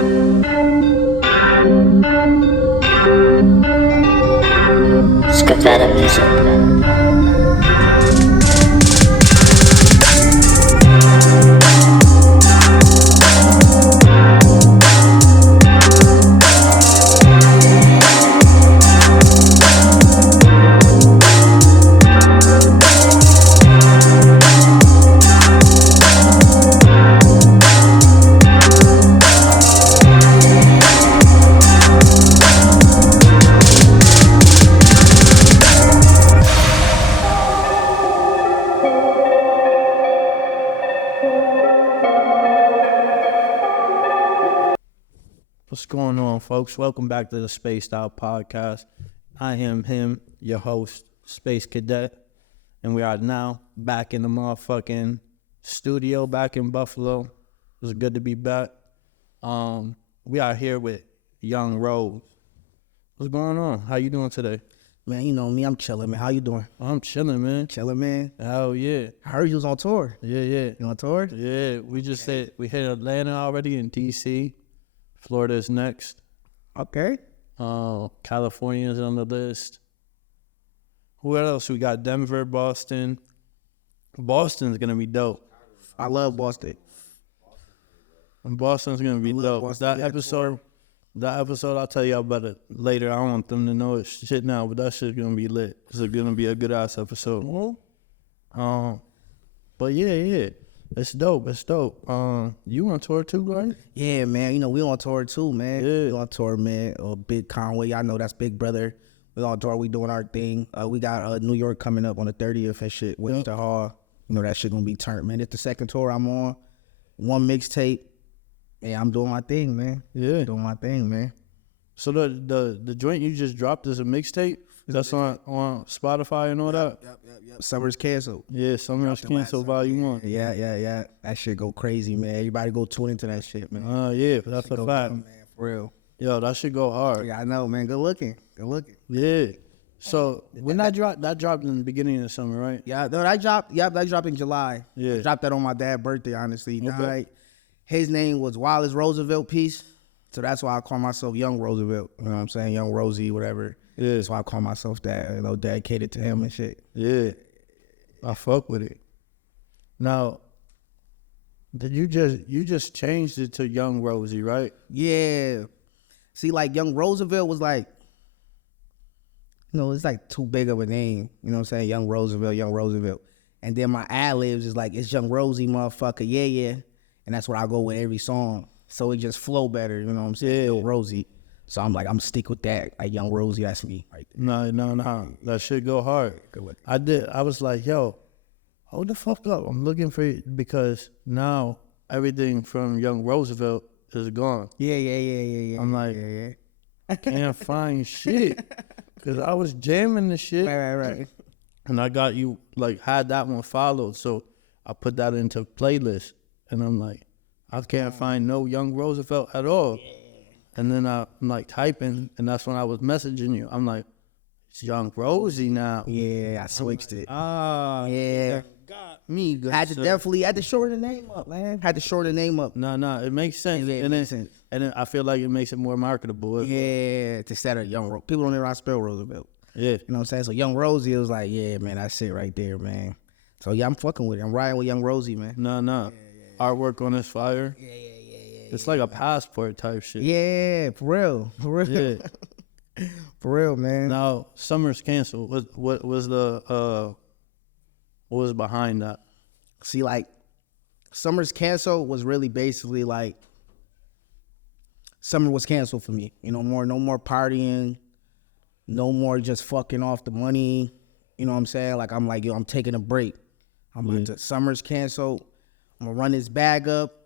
Skavetta music. What's going on, folks? Welcome back to the Spacedout podcast. I am him, your host, Space Cadet, and we are now back in the motherfucking studio, back in Buffalo. It's good to be back. We are here with Young Rose. What's going on? How you doing today? Man, you know me, I'm chilling, man. How you doing? I'm chilling, man. Chilling, man. Hell yeah. I heard you was on tour. Yeah. You on tour? Yeah, we just said we hit Atlanta already in D.C. Florida is next. Okay. California is on the list. Who else? We got Denver, Boston. Boston's gonna be dope. I love Boston. And Boston's gonna be dope. Boston. That episode, I'll tell y'all about it later. I don't want them to know it's shit now, but that shit's gonna be lit. It's gonna be a good ass episode. But yeah. It's dope. You on tour too, right? Yeah, man. You know, we on tour too, man. Yeah. We on tour, man. Big Conway. Y'all know that's Big Brother. We on tour. We doing our thing. We got New York coming up on the 30th and shit. Wichita Hall. You know, that shit gonna be turned, man. It's the second tour I'm on. One mixtape. Yeah, I'm doing my thing, man. Yeah. Doing my thing, man. So the joint you just dropped is a mixtape? That's on Spotify and all that? Yep. Summer's canceled. Yeah, Summer's Cancel Volume 1. Yeah. That shit go crazy, man. Everybody go tune into that shit, man. Yeah, that's a fact. Man, for real. Yo, that should go hard. Yeah, I know, man. Good looking. Yeah. So when that dropped in the beginning of the summer, right? Yeah, no, that dropped in July. Yeah. I dropped that on my dad's birthday, honestly. He Okay. died. His name was Wallace Roosevelt Peace. So that's why I call myself Young Roosevelt. You know what I'm saying? Young Rosie, whatever. Yeah. That's why I call myself that, you know, dedicated to him and shit. Yeah. I fuck with it. Now, did you just changed it to Young Rosie, right? Yeah. See, like, Young Roosevelt was like, you know, it's like too big of a name. You know what I'm saying? Young Roosevelt. And then my ad-libs is like, it's Young Rosie, motherfucker, yeah. And that's what I go with every song. So it just flow better, you know what I'm saying? Young Rosie. So I'm like, I'm stick with that. Like Young Rosie, that's me right there. No. That shit go hard. Good with it. I was like, yo, hold the fuck up. I'm looking for it because now everything from Young Roosevelt is gone. Yeah. I'm like, yeah. I can't find shit. Because I was jamming the shit. Right. And I got you, like, had that one followed. So I put that into playlist. And I'm like, I can't find no Young Roosevelt at all. Yeah. And then I'm like typing, and that's when I was messaging you. I'm like, it's Young Rosie now. Yeah, I switched it. Yeah. Got me good. I had to shorten the name up, man. No, it makes sense. And then I feel like it makes it more marketable. Yeah, instead of Young Rosie. People don't know how to spell Roosevelt. Yeah. You know what I'm saying? So Young Rosie, it was like, yeah, man, that's it right there, man. So yeah, I'm fucking with it. I'm riding with Young Rosie, man. No. Yeah. Artwork on this fire. Yeah. It's like a passport type shit. Yeah, for real. Yeah. For real, man. Now, Summer's canceled. What was behind that? See, like, Summer's canceled was really basically like, summer was canceled for me. You know, no more partying, no more just fucking off the money. You know what I'm saying? Like, I'm like, yo, I'm taking a break. I'm like, summer's canceled. I'm gonna run this bag up.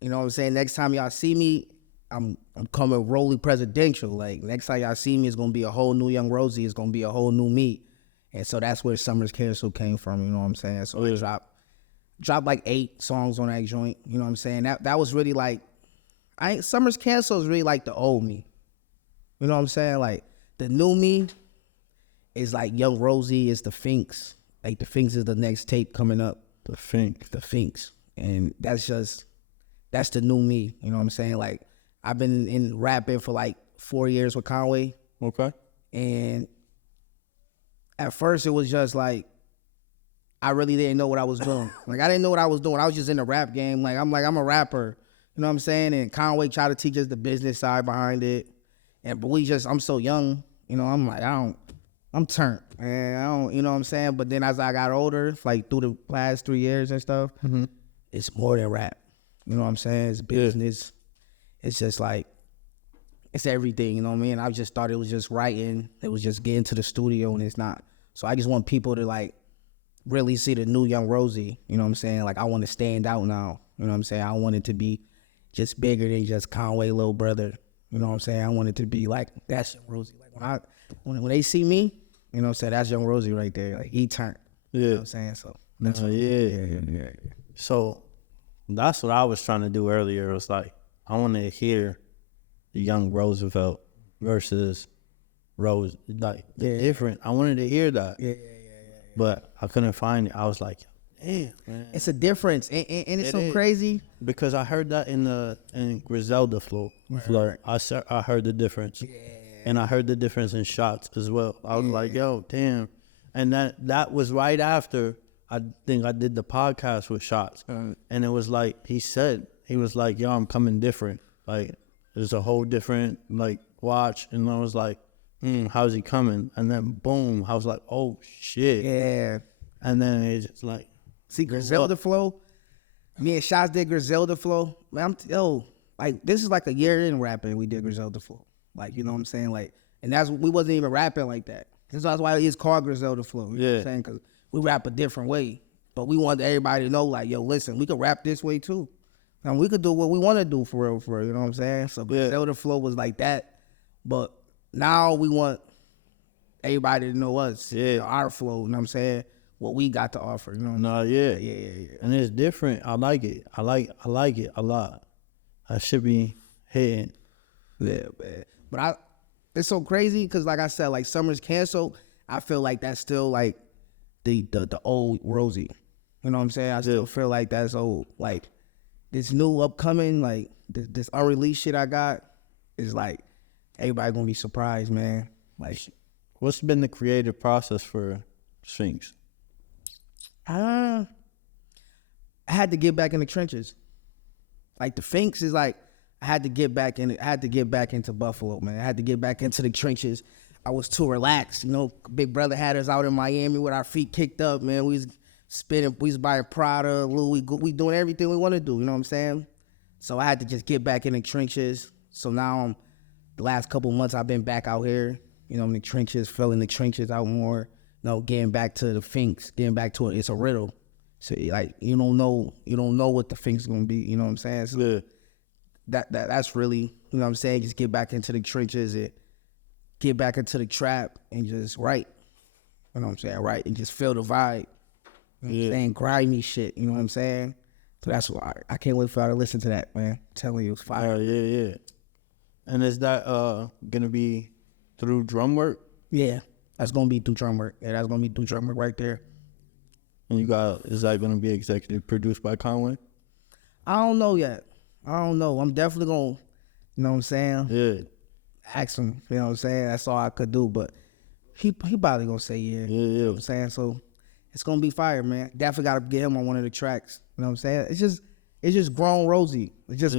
You know what I'm saying? Next time y'all see me, I'm coming rolling presidential. Like, next time y'all see me, it's gonna be a whole new Young Rosie. It's gonna be a whole new me. And so that's where Summer's Cancel came from. You know what I'm saying? So I dropped like 8 songs on that joint. You know what I'm saying? That was really like, Summer's Cancel is really like the old me. You know what I'm saying? Like, the new me is like Young Rosie is the Finks. Like, the Finks is the next tape coming up. The Finks. And that's the new me. You know what I'm saying? Like, I've been in rapping for like 4 years with Conway. Okay. And at first it was just like, I really didn't know what I was doing. Like, I didn't know what I was doing. I was just in the rap game. Like, I'm a rapper. You know what I'm saying? And Conway tried to teach us the business side behind it. But I'm so young. You know, I'm like, I'm turned. And I don't, you know what I'm saying? But then as I got older, like through the last 3 years and stuff, it's more than rap. You know what I'm saying? It's business. It's just like, it's everything, you know what I mean? I just thought it was just writing. It was just getting to the studio, and it's not. So I just want people to like really see the new Young Rosie, you know what I'm saying? Like, I want to stand out now, you know what I'm saying? I want it to be just bigger than just Conway little brother, you know what I'm saying? I want it to be like, that's Young Rosie. Like, when they see me, you know what I'm saying, that's Young Rosie right there. Like, he turned, you know what I'm saying? So that's yeah. So that's what I was trying to do earlier. It was like, I want to hear the young Roosevelt versus Rose, like different. I wanted to hear that. Yeah. But I couldn't find it. I was like, damn, man. It's a difference, and it's so crazy. Because I heard that in Griselda flow. Right. I heard the difference. Yeah. And I heard the difference in shots as well. I was like, yo, damn. And that was right after I think I did the podcast with Shots. And it was like, he was like, yo, I'm coming different. Like, there's a whole different, like, watch. And I was like, how's he coming? And then, boom, I was like, oh, shit. Yeah. And then it's just like. See, Griselda flow. Me and Shots did Griselda flow. Man, like, this is like a year in rapping, we did Griselda flow. Like, you know what I'm saying? Like, and we wasn't even rapping like that. That's why it's called Griselda flow. You know what I'm saying? Because we rap a different way. But we wanted everybody to know, like, yo, listen, we could rap this way too. And we could do what we want to do for real, you know what I'm saying? So Griselda flow was like that. But now we want everybody to know us, our flow, you know what I'm saying? What we got to offer, you know? Yeah. And it's different. I like it. I like it a lot. I should be hitting. Yeah, man. But it's so crazy because, like I said, like, Summer's canceled. I feel like that's still like the old Rosie. You know what I'm saying? I still feel like that's old. Like, this new upcoming, like, this unreleased shit I got is like, everybody gonna be surprised, man. Like, what's been the creative process for Sphinx? I had to get back in the trenches. Like, the Sphinx is like, I had to get back into Buffalo, man. I had to get back into the trenches. I was too relaxed, you know. Big brother had us out in Miami with our feet kicked up, man. We was buying Prada, Louis, we doing everything we want to do, you know what I'm saying? So I had to just get back in the trenches. So now the last couple months I've been back out here, you know, in the trenches, filling the trenches out more, you know, getting back to the Sphinx, getting back to it. It's a riddle. So, like, you don't know what the Sphinx is gonna be, you know what I'm saying? So that's really, you know what I'm saying, just get back into the trenches and get back into the trap and just write. You know what I'm saying? Write and just feel the vibe. You know what I'm saying? Grimy shit, you know what I'm saying? So that's why I can't wait for y'all to listen to that, man. I'm telling you, it's fire. Yeah. And is that gonna be through drum work? Yeah, that's gonna be through drum work. Yeah, that's gonna be through drum work right there. And is that gonna be executive produced by Conway? I don't know yet. I don't know. I'm definitely gonna, you know what I'm saying? Yeah. Ask him, you know what I'm saying? That's all I could do, but he probably gonna say yeah. Yeah. You know what I'm saying? So it's gonna be fire, man. Definitely gotta get him on one of the tracks. You know what I'm saying? It's just grown Rosie. It's just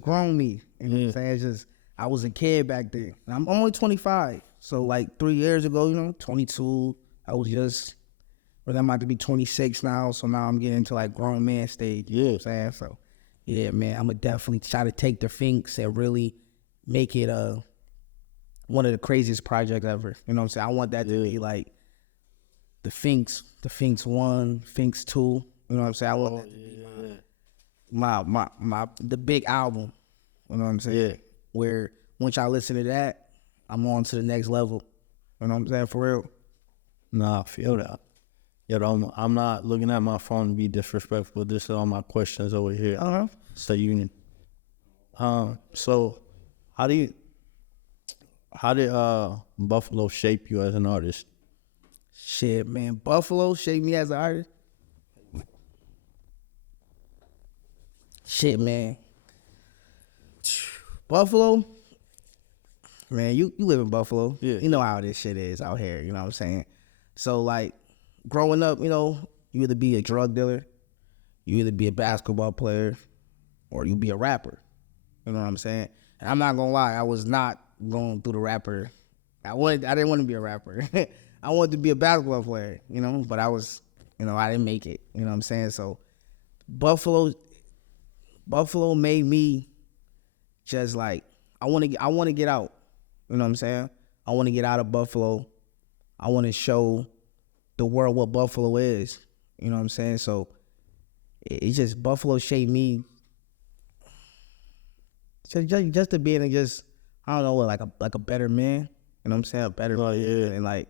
grown me. You know what I'm saying? It's just, I was a kid back then. And I'm only 25. So like 3 years ago, you know, 22, I was just, or I'm about to be 26 now. So now I'm getting into like grown man stage. You know what I'm saying? So yeah, man, I'm gonna definitely try to take the Sphinx and really make it one of the craziest projects ever. You know what I'm saying? I want that to be like the Sphinx 1, Sphinx 2. You know what I'm saying? I want that to be my the big album. You know what I'm saying? Yeah. Where once I listen to that, I'm on to the next level. You know what I'm saying? For real. Nah, I feel that. Yo, I'm not looking at my phone to be disrespectful. This is all my questions over here. So you, so how did Buffalo shape you as an artist? Shit, man, Buffalo shaped me as an artist. Shit, man. Buffalo, man, you live in Buffalo. Yeah. You know how this shit is out here, you know what I'm saying? So, like, growing up, you know, you either be a drug dealer, you either be a basketball player, or you be a rapper. You know what I'm saying? And I'm not gonna lie, I was not going through the rapper. I didn't want to be a rapper. I wanted to be a basketball player, you know, but I was, you know, I didn't make it. You know what I'm saying? So Buffalo made me just like, I want to get out. You know what I'm saying? I want to get out of Buffalo. I want to show the world what Buffalo is. You know what I'm saying? So it's just Buffalo shaped me just to being just, I don't know, like a better man. You know what I'm saying? A better man. Yeah. And like,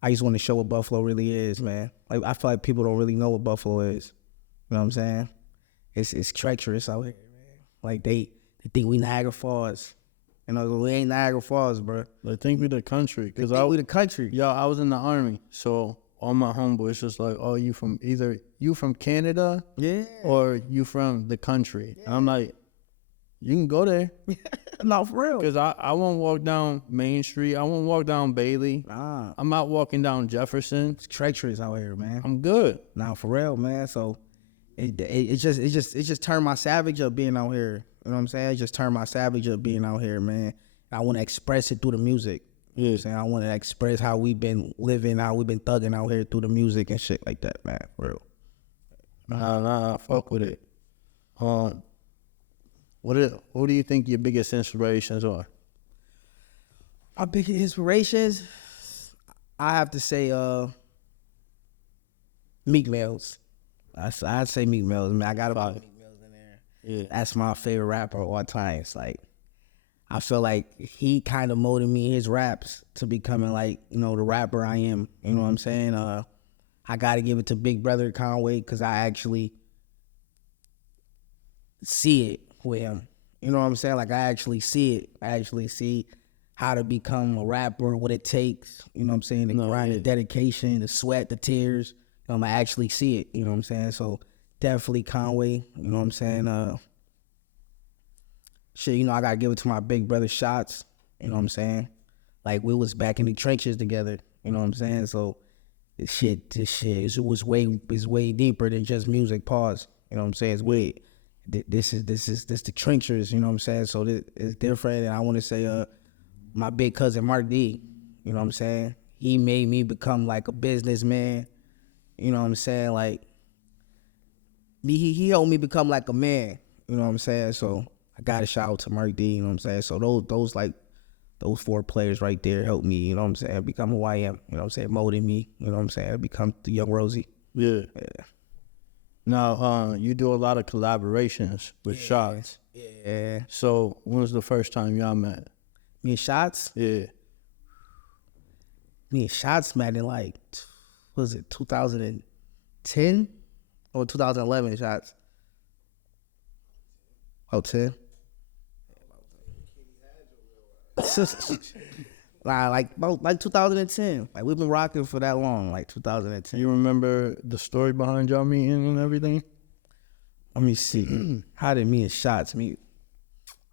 I just want to show what Buffalo really is, man. Like, I feel like people don't really know what Buffalo is. You know what I'm saying? It's treacherous out here, man. Like, they think we Niagara Falls. You know, we ain't Niagara Falls, bro. They think we the country. They think we the country. Yo, I was in the Army, so all my homeboys just like, oh, you from Canada? Yeah. Or you from the country? Yeah. And I'm like, you can go there. No, for real. Because I won't walk down Main Street. I won't walk down Bailey. Nah. I'm out walking down Jefferson. It's treacherous out here, man. I'm good. Nah, for real, man. So it just turned my savage up being out here. You know what I'm saying? It just turned my savage up being out here, man. I want to express it through the music. You know what I'm saying? I want to express how we've been living, how we've been thugging out here through the music and shit like that, man. For real. Nah, fuck with it. What do you think your biggest inspirations are? My biggest inspirations, I have to say, Meek Mills. I'd say Meek Mills. I mean, I got about Meek Mills in there. Yeah. That's my favorite rapper of all time. It's like, I feel like he kind of molded me, his raps, to becoming like, you know, the rapper I am. You know what I'm saying? I got to give it to Big Brother Conway because I actually see it with him. You know what I'm saying? Like, I actually see it. I actually see how to become a rapper, what it takes. You know what I'm saying? The grind, the dedication, the sweat, the tears. I actually see it. You know what I'm saying? So definitely Conway. You know what I'm saying? Shit, you know, I got to give it to my big brother Shots. You know what I'm saying? Like, we was back in the trenches together. You know what I'm saying? So this shit, it was way deeper than just music. Pause. You know what I'm saying? It's way. This is the trenches, you know what I'm saying? So it's different, and I want to say my big cousin Mark D, you know what I'm saying? He made me become like a businessman, you know what I'm saying? Like, he helped me become like a man, you know what I'm saying? So I got to shout out to Mark D, you know what I'm saying? So those four players right there helped me, you know what I'm saying? Become who I am, you know what I'm saying? Molded me, you know what I'm saying? Become the young Rosie. Yeah. Now, you do a lot of collaborations with Shots. Yeah. So, when was the first time y'all met? Me and Shots? Yeah. Me and Shots met in like, what was it, 2010 or 2011 Shots? Oh, 10? like 2010. Like, we've been rocking for that long, like 2010. You remember the story behind y'all meeting and everything? Let me see. How did me and Shots meet?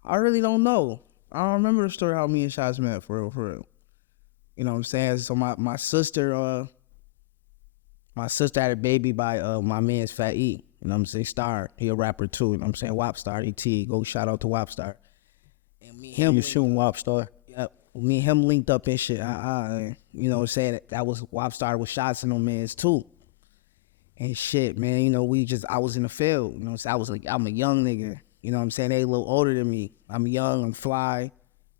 I really don't know. I don't remember the story how me and Shots met, for real. You know what I'm saying? So my sister had a baby by my man's Fat E. You know what I'm saying? Star. He a rapper too. You know what I'm saying? Wop Star, E.T. Go shout out to Wop Star. And me and him. You shooting Wop Star? Yep. Me and him linked up and shit. You know what I'm saying? That was Wop Star with Shots in them mans too. And shit, man, you know, I was in the field. You know what I'm saying? I was like, I'm a young nigga. You know what I'm saying? They a little older than me. I'm young, I'm fly.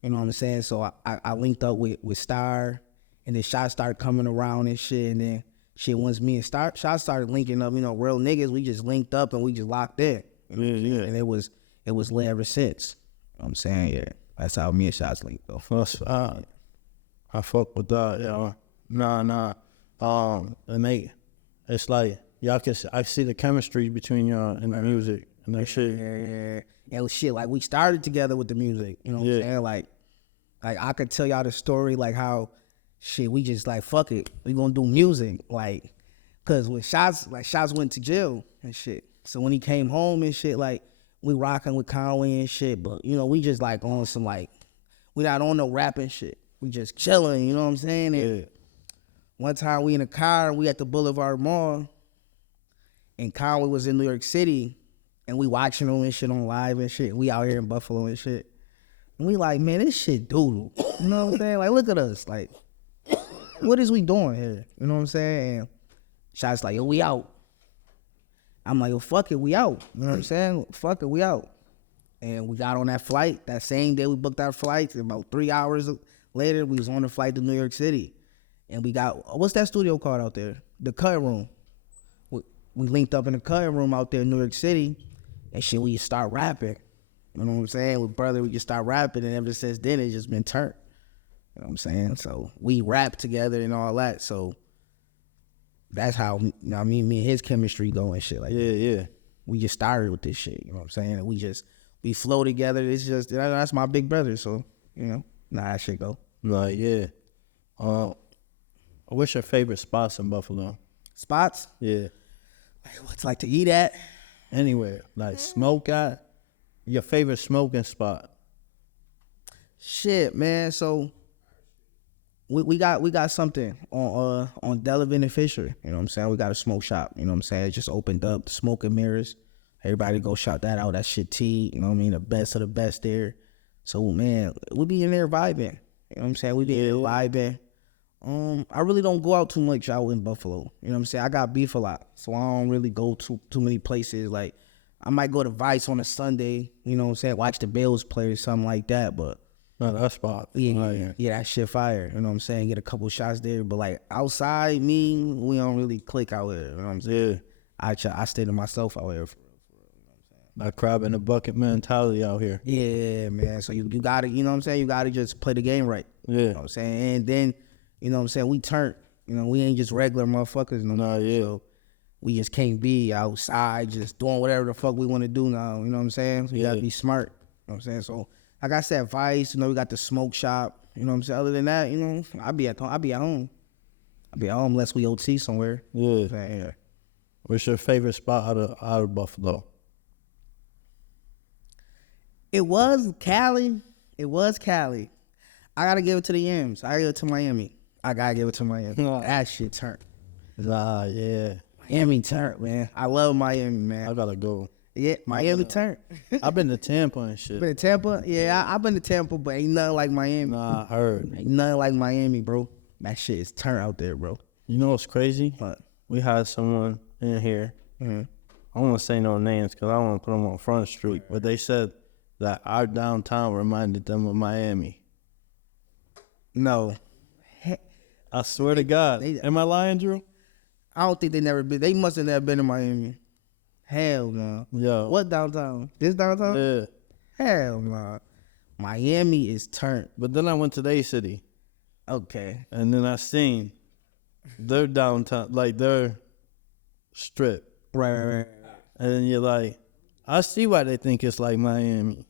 You know what I'm saying? So I linked up with Star, and then Shots started coming around and shit, and then shit, once me and Shots started linking up, you know, real niggas, we just linked up and we just locked in. You know Yeah. And it was lit ever since. You know what I'm saying? Yeah. That's how me and Shots linked though. I fuck with that, yeah. Nah. And it's like, I see the chemistry between y'all and the music and that shit. Yeah. And shit, like, we started together with the music. You know what I'm saying? Like I could tell y'all the story, like how, shit, we just like, fuck it, we gonna do music. Like, cause with Shots went to jail and shit. So when he came home and shit, like, we rocking with Conway and shit, but you know, we just like on some like, we not on no rapping shit. We just chilling, you know what I'm saying? And one time we in a car, we at the Boulevard Mall, and Conway was in New York City, and we watching him and shit on live and shit. We out here in Buffalo and shit. And we like, man, this shit doodle. You know what I'm saying? Like, look at us. Like, what is we doing here? You know what I'm saying? And Shot's like, yo, we out. I'm like, yo, fuck it, we out. You know what I'm saying? Fuck it, we out. And we got on that flight. That same day we booked our flights. About 3 hours later, we was on the flight to New York City. And we got, what's that studio called out there? The Cut Room. We linked up in the Cut Room out there in New York City. And shit, we just start rapping. You know what I'm saying? With brother, we just start rapping. And ever since then, it's just been turned. You know what I'm saying? So we rap together and all that. So that's how, you know what I mean, me and his chemistry go and shit like that. Yeah. We just started with this shit, you know what I'm saying? And we flow together. It's just, that's my big brother, so, you know, that shit go. Like, yeah. What's your favorite spots in Buffalo? Spots? Yeah. What's like to eat at? Anywhere. Like smoke at? Your favorite smoking spot? Shit, man. So we got something on Delavan and Fisher. You know what I'm saying? We got a smoke shop. You know what I'm saying? It just opened up. Smoke and Mirrors. Everybody go shout that out. That shit T. You know what I mean? The best of the best there. So man, we be in there vibing. You know what I'm saying? We be in there vibing. I really don't go out too much out in Buffalo. You know what I'm saying? I got beef a lot, so I don't really go to too many places. Like I might go to Vice on a Sunday. You know what I'm saying? Watch the Bills play or something like that. But No, that's spot. yeah, that shit fire. You know what I'm saying? Get a couple shots there. But like outside, we don't really click out here. You know what I'm saying? Yeah. I stay to myself out here. That crab in the bucket mentality out here. Yeah, man. So you gotta, you know what I'm saying? You gotta just play the game right. Yeah. You know what I'm saying? And then, you know what I'm saying? We turned. You know, we ain't just regular motherfuckers no more. yeah. So we just can't be outside just doing whatever the fuck we want to do now. You know what I'm saying? So you gotta be smart. You know what I'm saying? So like I said, Vice, you know, we got the smoke shop. You know what I'm saying? Other than that, you know, I be at home. I be at home unless we OT somewhere. Yeah. What's your favorite spot out of Buffalo? It was Cali. I gotta give it to the Yams. I gotta give it to Miami. That shit turned. Nah, yeah. Miami turned, man. I love Miami, man. I gotta go. Yeah, Miami turned. I've been to Tampa and shit. Been to Tampa? Yeah, I've been to Tampa, but ain't nothing like Miami. Nah, I heard. Ain't nothing like Miami, bro. That shit is turned out there, bro. You know what's crazy? What? We had someone in here. Mm-hmm. I don't want to say no names because I don't want to put them on Front Street. But they said that our downtown reminded them of Miami. No. I swear to God. Am I lying, Drew? I don't think they never been. They must have never been to Miami. Hell no. Yo. What downtown? This downtown? Yeah. Hell no. Miami is turned. But then I went to their city. Okay. And then I seen their downtown, like their strip. Right. And then you're like, I see why they think it's like Miami.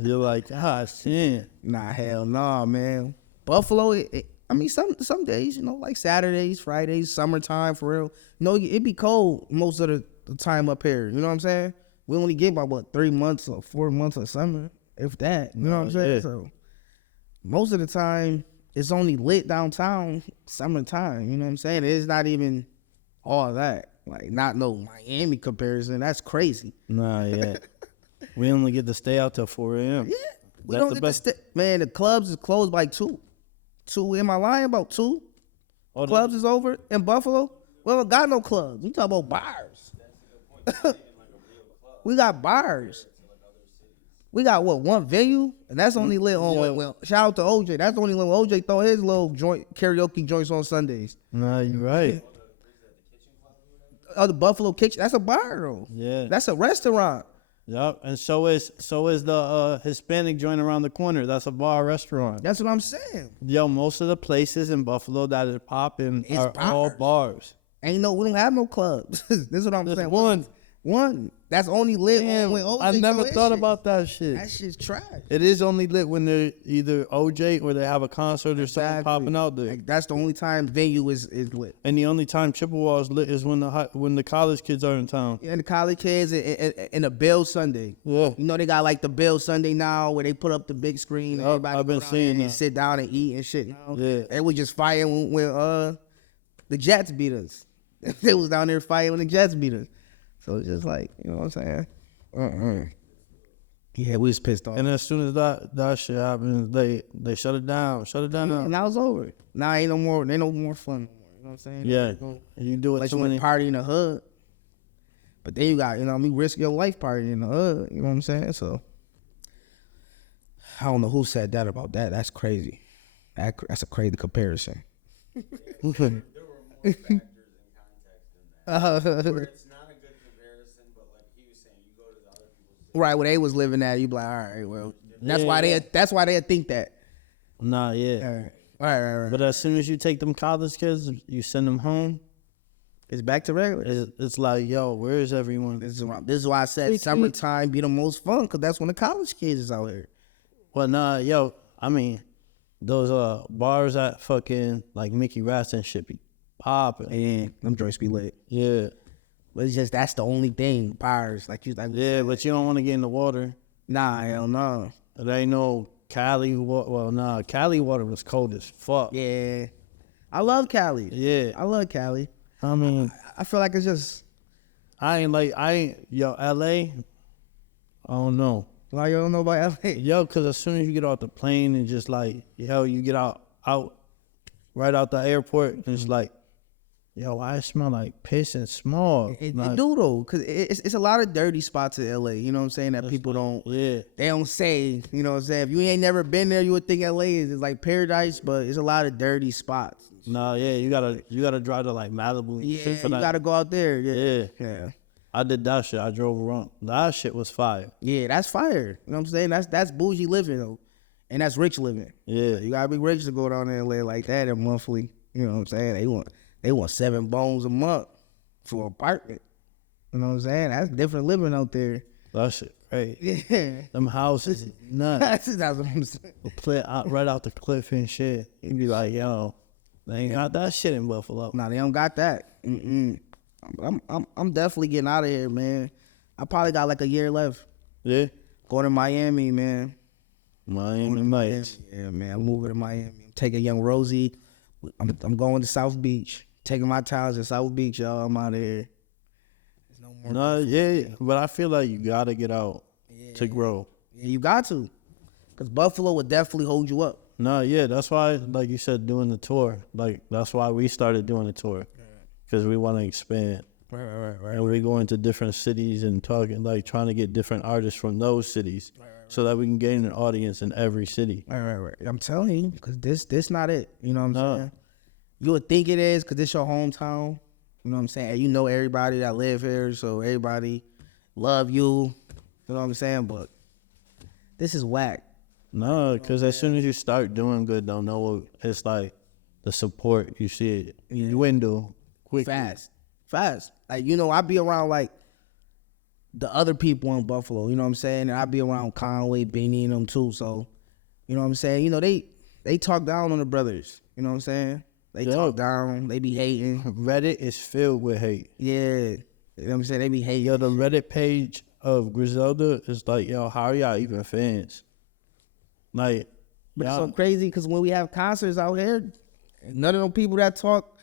You're like, shit. Nah, hell no, man. Buffalo, I mean, some days, you know, like Saturdays, Fridays, summertime, for real. You know, it be cold most of the time up here. You know what I'm saying? We only get about, 3 months or 4 months of summer, if that. You know what I'm saying? Yeah. So most of the time, it's only lit downtown summertime. You know what I'm saying? It's not even all that. Like, not no Miami comparison. That's crazy. Nah, yeah. We only get to stay out till 4 a.m. Yeah. We That's don't the get to man, the clubs is closed by 2. 2, am I lying? About 2? Oh, Clubs is over in Buffalo? We don't got no clubs. We talk about bars. We got bars. We got one venue, and that's only lit on. Well, shout out to OJ. That's only when OJ throw his little karaoke joints on Sundays. Nah, you're right. The Buffalo Kitchen. That's a bar though. Yeah. That's a restaurant. Yep. And so is the Hispanic joint around the corner. That's a bar restaurant. That's what I'm saying. Yo, most of the places in Buffalo that are popping are all bars. We don't have no clubs. This is what I'm saying. One. That's only lit when OJ. I never throw thought shit. about that shit. That shit's trash. It is only lit when they're either OJ or they have a concert or something Exactly. popping out there. Like, that's the only time venue is lit. And the only time Chippewa is lit is when the college kids are in town. Yeah, and the college kids and the Bill Sunday. Yeah. You know they got like the Bill Sunday now where they put up the big screen. And everybody I've been go down seeing there and that. sit down and eat and shit. Now. Yeah. They was just fighting when the Jets beat us. They was down there fighting when the Jets beat us. So it's just like, you know what I'm saying? Yeah, we was pissed off. And as soon as that shit happens, they shut it down. Shut it down. And now it's over. Now ain't no more fun no more. You know what I'm saying? Yeah. You do it Like too you want many. to party in the hood. But then you got, risk your life party in the hood. You know what I'm saying? So I don't know who said that about that. That's crazy. That's a crazy comparison. There were more factors in context than that. Where it's not a good comparison, but like he was saying, you go to the other people's Right, where they was living at, you be like, all right, well, that's why they think that. Nah, yeah. All right. But as soon as you take them college kids, you send them home. It's back to regular. It's like, yo, where is everyone? This is why I said summertime be the most fun, because that's when the college kids is out here. Well, nah, yo, I mean, those bars at fucking like Mickey Rats and shit be popping. And them joints be lit. Yeah. But it's just, that's the only thing, bars. Like Yeah, but you don't want to get in the water. Nah, hell no. There ain't no Cali water. Well, nah, Cali water was cold as fuck. Yeah. I love Cali. Yeah. I love Cali. I mean, I feel like it's just, yo, LA, I don't know. why you don't know about LA? Yo, because as soon as you get off the plane and just like, yo, you get out right out the airport, and it's like, yo, I smell like piss and smog. It Like, do though, because it's a lot of dirty spots in LA, you know what I'm saying, that people don't, yeah. they don't say, you know what I'm saying. If you ain't never been there, you would think LA is like paradise, but it's a lot of dirty spots. Nah, yeah, you gotta drive to like Malibu. And Yeah, shit for you that. gotta go out there. Yeah. Yeah. I did that shit. I drove around. That shit was fire. Yeah, that's fire. You know what I'm saying? That's bougie living though. And that's rich living. Yeah. You gotta be rich to go down there and live like that and monthly. You know what I'm saying? They want 7 bones a month for an apartment. You know what I'm saying? That's different living out there. That shit great. Yeah. Them houses is nuts. That's what I'm saying. Right out the cliff and shit. You be like, yo, they ain't got that shit in Buffalo. Nah, they don't got that. I'm definitely getting out of here, man. I probably got like a year left. Yeah. Going to Miami, man. Miami Nights. Yeah, man. I'm moving to Miami. I'm taking young Rosie. I'm going to South Beach. Taking my towels to South Beach, y'all. I'm out of here. There's no more. No, yeah, but I feel like you gotta get out to grow. Yeah, you got to. Because Buffalo would definitely hold you up. No, yeah, that's why, like you said, doing the tour. Like, that's why we started doing the tour. Because we want to expand. Right. And we're going to different cities and talking, like, trying to get different artists from those cities. So that we can gain an audience in every city. Right. I'm telling you, because this not it. You know what I'm No. saying? You would think it is because this your hometown. You know what I'm saying? And you know everybody that live here, so everybody love you. You know what I'm saying? But this is whack. No, because as soon as you start doing good, don't know what it's like, the support, you see it dwindle quick. Fast. Like, I be around like the other people in Buffalo, you know what I'm saying? And I be around Conway, Benny, and them too. So, you know what I'm saying? They talk down on the brothers. You know what I'm saying? They talk down. They be hating. Reddit is filled with hate. Yeah. You know what I'm saying? They be hating. Yo, the Reddit page of Griselda is like, yo, how are y'all even fans? Like, But it's so crazy because when we have concerts out here, none of them people that talk,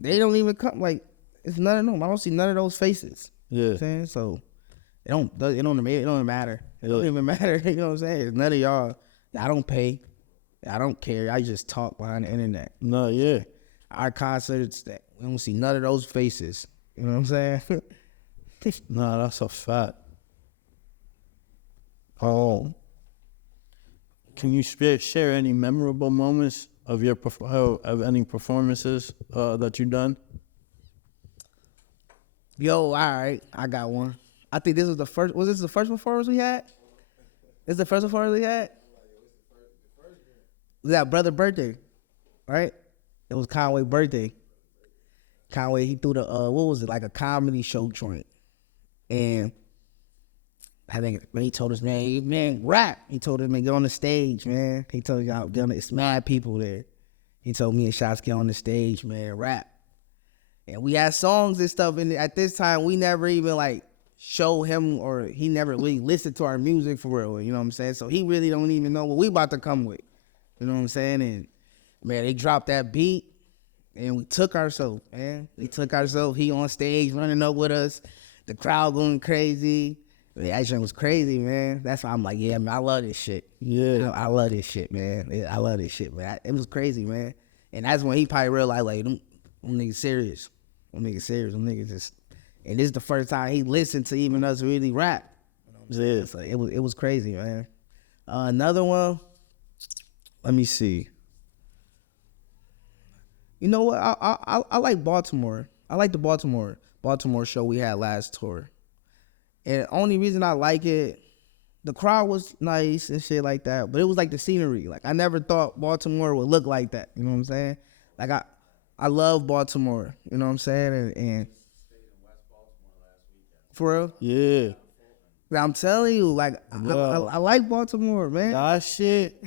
they don't even come. Like, it's none of them. I don't see none of those faces. yeah. You know what I'm saying? So it don't even matter. It don't even matter. You know what I'm saying? It's none of y'all. I don't pay. I don't care. I just talk behind the internet. No, yeah. Our concerts, that we don't see none of those faces. You know what I'm saying? No, that's a fact. Oh. Can you share any memorable moments of your of any performances that you done? Yo, all right. I got one. I think this was the first. Was this the first performance we had? This the first performance we had? It was that brother birthday, right? It was Conway's birthday. Conway, he threw the what was it, like a comedy show joint And I think he told us, man, rap. He told us, man, get on the stage, man. He told y'all, it's mad people there. He told me and Shots, get on the stage, man, rap. And we had songs and stuff. And at this time, we never even like show him, or he never really listened to our music for real. You know what I'm saying? So he really don't even know what we about to come with. You know what I'm saying? And man, they dropped that beat and we took ourselves, man. We took ourselves. He on stage running up with us. The crowd going crazy. Man, that shit was crazy, man. That's why I'm like, yeah, man, I love this shit. Yeah. I love this shit, man. I love this shit, man. It was crazy, man. And that's when he probably realized, like, them niggas serious. Them niggas serious. Them niggas just... And this is the first time he listened to even us really rap. You know what I'm saying? So it was crazy, man. Another one, let me see. You know what? I like Baltimore. I like the Baltimore show we had last tour. And the only reason I like it, the crowd was nice and shit like that, but it was like the scenery. Like, I never thought Baltimore would look like that. You know what I'm saying? Like, I love Baltimore. You know what I'm saying? And for real? Yeah. I'm telling you, like, I like Baltimore, man. That shit.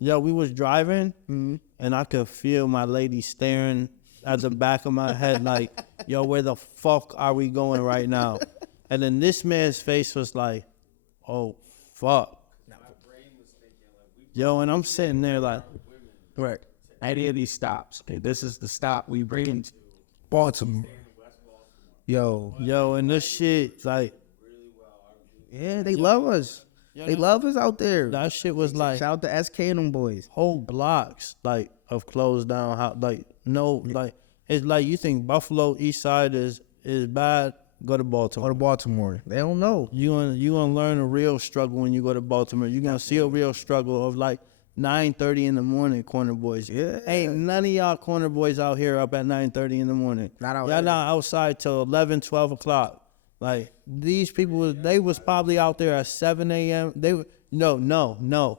Yo, we was driving, and I could feel my lady staring at the back of my head like, yo, where the fuck are we going right now? And then this man's face was like, oh, fuck. Yo, and I'm sitting there like, Right. Any of these stops. Okay, this is the stop we bring to Baltimore. Yo, and this shit, like, yeah, they love us. They love us out there. that shit was like Shout out to SK and them boys. whole blocks, like, of closed down house. Like, no, like, it's like you think Buffalo East Side is bad, go to Baltimore. Or to Baltimore. They don't know. You gonna learn a real struggle when you go to Baltimore. You're gonna see a real struggle of like 9:30 in the morning, corner boys. Yeah. Ain't none of y'all corner boys out here up at 9:30 in the morning. Not out Y'all here. not outside till 11, 12 o'clock. Like, these people, they was probably out there at 7 a.m. They were, no.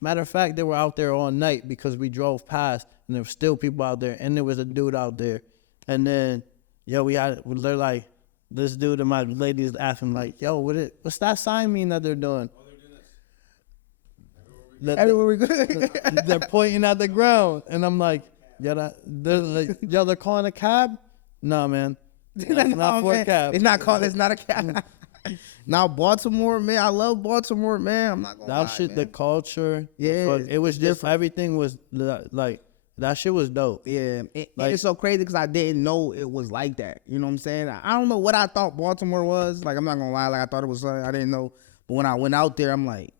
Matter of fact, they were out there all night because we drove past and there were still people out there, and there was a dude out there. And then, they're like, this dude and my ladies asking like, yo, what's that sign mean that they're doing? Everywhere we go. They're pointing at the ground, and I'm like, they're calling a cab? No, man. That's not for a cab. It's not a cab. Now Baltimore, man, I love Baltimore, man. I'm not gonna lie, That shit, man. the culture. Yeah, It was just, everything was like, that shit was dope. Yeah, and Like- it's so crazy because I didn't know it was like that. You know what I'm saying? I don't know what I thought Baltimore was. Like, I'm not gonna lie, like I thought it was something I didn't know. But when I went out there, I'm like,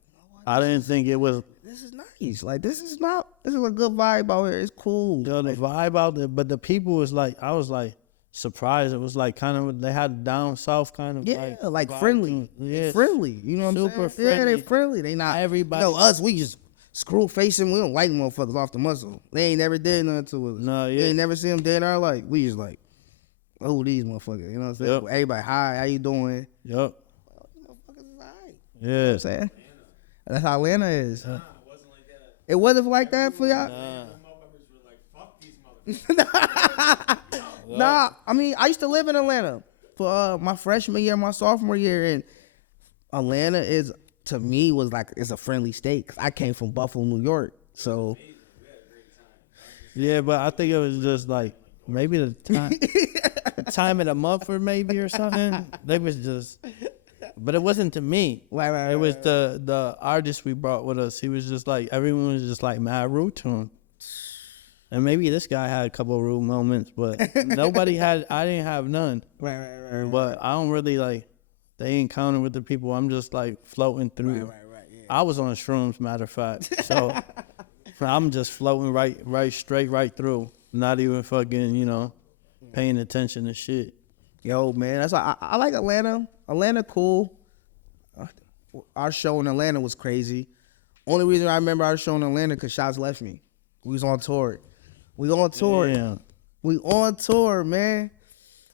I didn't think it was, this is nice. Like, this is a good vibe out here. It's cool. the vibe out there, but the people was like, I was like surprised. It was like kind of, they had down south kind of Yeah, like vibe friendly. to it. Yeah. Friendly. You know what I'm Super saying? Yeah, they friendly. friendly. They not Everybody- You know, us, we just screw facing. We don't like motherfuckers off the muscle. They ain't never did nothing to us. No, yeah. They ain't never seen them dead in our life. We just like, oh, these motherfuckers. You know what I'm saying? Yep. Everybody, hi, how you doing? Yup. Motherfuckers is all right. Yeah. You know what I'm saying? That's how Atlanta is. It wasn't like that for y'all? Nah, I mean, I used to live in Atlanta for my freshman year, my sophomore year, and Atlanta is, to me, was like, it's a friendly state. 'Cause I came from Buffalo, New York, so Yeah, but I think it was just like maybe the time of the month or maybe or something. They was just, but it wasn't to me. Right, It was the artist we brought with us. He was just like, everyone was just like mad rude to him. And maybe this guy had a couple of rude moments, but I didn't have none. right. But I don't really like, they encounter with the people. I'm just like floating through. Right, yeah. I was on shrooms, matter of fact. So I'm just floating right straight right through. Not even fucking, paying attention to shit. Yo, man, that's why I like Atlanta. Atlanta cool. Our show in Atlanta was crazy. Only reason I remember our show in Atlanta because Shots left me. We was on tour. We on tour. Damn. We on tour, man.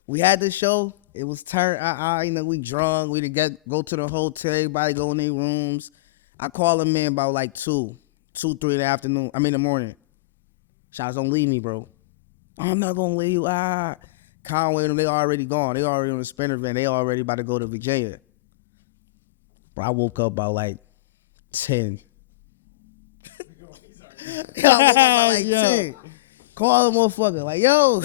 We had the show. It was we drunk. We didn't go to the hotel. Everybody go in their rooms. I call him in about like 2, 3 in the afternoon. I mean, the morning. Shots, don't leave me, bro. I'm not gonna leave you. Conway and them, they already gone. They already on the sprinter van. They already about to go to Virginia. Bro, I woke up about like 10. I woke up about like 10. Call the motherfucker. Like, yo,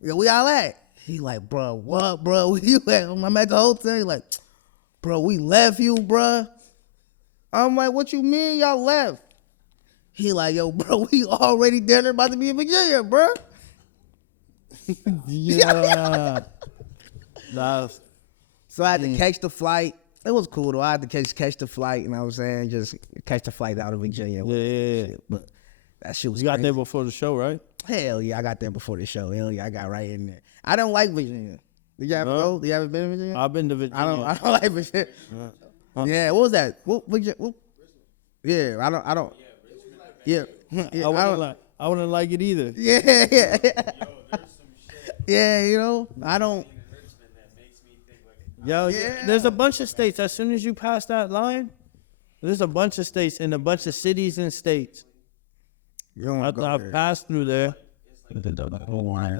we all at? He like, bro, what, bro? Where you at? I'm at the hotel. He like, bro, we left you, bro. I'm like, what you mean y'all left? He like, yo, bro, we already down there about to be in Virginia, bro. Yeah. That's, So I had to catch the flight. It was cool though. I had to catch the flight, and I was saying just catch the flight out of Virginia. yeah. But that shit was You got crazy. there before the show, right? Hell yeah, I got there before the show. Hell yeah, I got right in there. I don't like Virginia. Did you ever go? Did you ever been to Virginia? I've been to Virginia. I don't like Virginia. Yeah, what was that? What Virginia? Yeah, I don't. Yeah, yeah, I wouldn't like it either. yeah. Yeah, you know, I don't. Yo, Yeah. there's a bunch of states. As soon as you pass that line, there's a bunch of states and a bunch of cities and states. You don't want to go I've there. passed through there.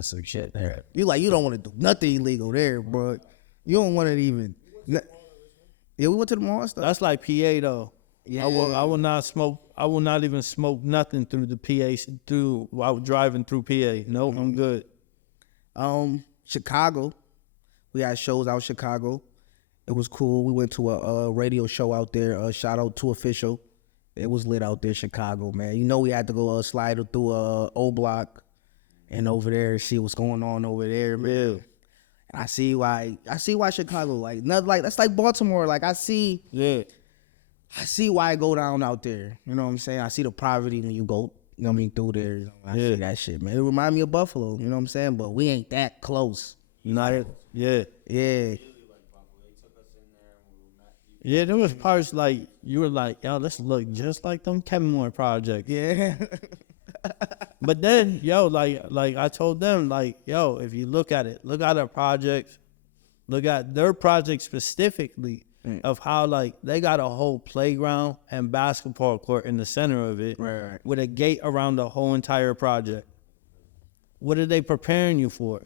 Some shit there. You like you don't want to do nothing illegal there, bro. You don't want to even. Yeah, we went to the mall and stuff. That's like PA though. Yeah. I will not smoke. I will not even smoke nothing through the PA while driving through PA. Nope, I'm good. Chicago. We had shows out Chicago. It was cool. We went to a radio show out there. Shout out to Official. It was lit out there, Chicago, man. You know we had to go slide through O Block and over there see what's going on over there, man. And I see why Chicago like nothing like that's like Baltimore. Like I see why I go down out there. You know what I'm saying? I see the poverty when you go, you know what I mean, through there. You know, I see that shit, man. It remind me of Buffalo, you know what I'm saying? But we ain't that close. United. Yeah. Yeah. Yeah, there was parts like you were like, yo, this look just like them Kenmore projects. Yeah. But then, yo, like I told them, like, yo, if you look at it, look at our projects, look at their project specifically of how like they got a whole playground and basketball court in the center of it, Right. with a gate around the whole entire project. What are they preparing you for?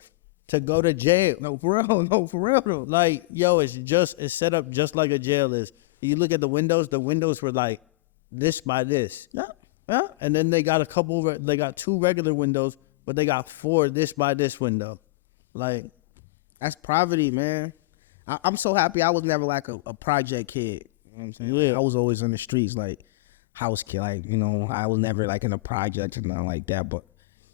To go to jail? No, for real though. Like, yo, it's set up just like a jail is. You look at the windows were like this by this. Yeah. And then they got they got 2 regular windows, but they got 4 this by this window. Like, That's poverty, man. I'm so happy I was never like a project kid. You know what I'm saying? Yeah. I was always in the streets, like house kid. Like, you know, I was never like in a project and nothing like that. But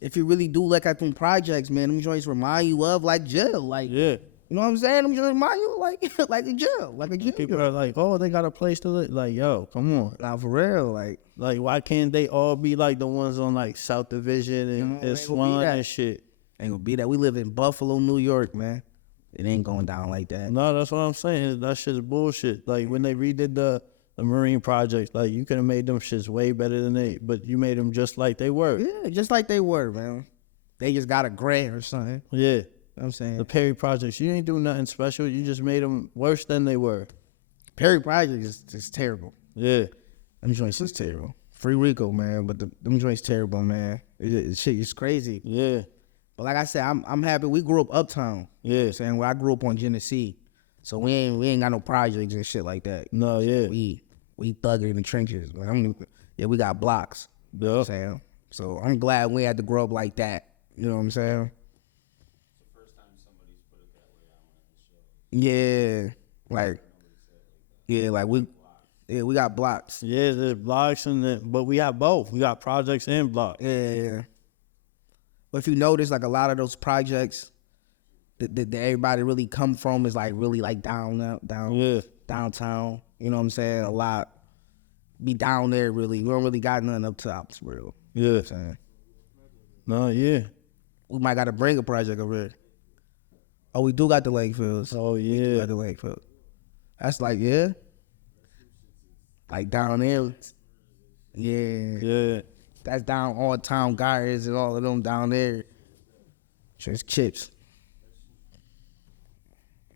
if you really do look at them projects, man, them joints remind you of like jail. Like, yeah. you know what I'm saying? Them joints remind you like a jail. Like a jail. People are like, oh, they got a place to live. Like, yo, come on. Nah, for real. Like, why can't they all be like the ones on like South Division and ain't gonna be Swan that. and shit? Ain't gonna be that. We live in Buffalo, New York, man. It ain't going down like that. No, that's what I'm saying. That shit's bullshit. Like, when they redid the Marine projects, like, you could have made them shits way better than but you made them just like they were. Yeah, just like they were, man. They just got a grant or something. Yeah. You know what I'm saying? The Perry projects, you ain't do nothing special. You just made them worse than they were. Perry Project is terrible. Yeah. Them joints is terrible. Free Rico, man, but them joints terrible, man. Shit is crazy. Yeah. But like I said, I'm happy. We grew up uptown. You know what Yeah. I'm saying? Where I grew up on Genesee. So we ain't got no projects and shit like that. No, yeah. We thugging in the trenches. Man. We got blocks. You know what I'm saying? So I'm glad we had to grow up like that. You know what I'm saying? Yeah. Like we got blocks. Yeah, there's blocks but we have both. We got projects and blocks. Yeah. But if you notice, like a lot of those projects that everybody really come from is like really like downtown. You know what I'm saying? A lot be down there really. We don't really got nothing up top, for real. Yeah. You know what I'm saying? No, yeah. We might got to bring a project over here. Oh, we do got the lake fields. Oh, We do yeah. got the lake field. That's like, yeah. Like down there. Yeah. Yeah. That's down all town guys and all of them down there. Just chips.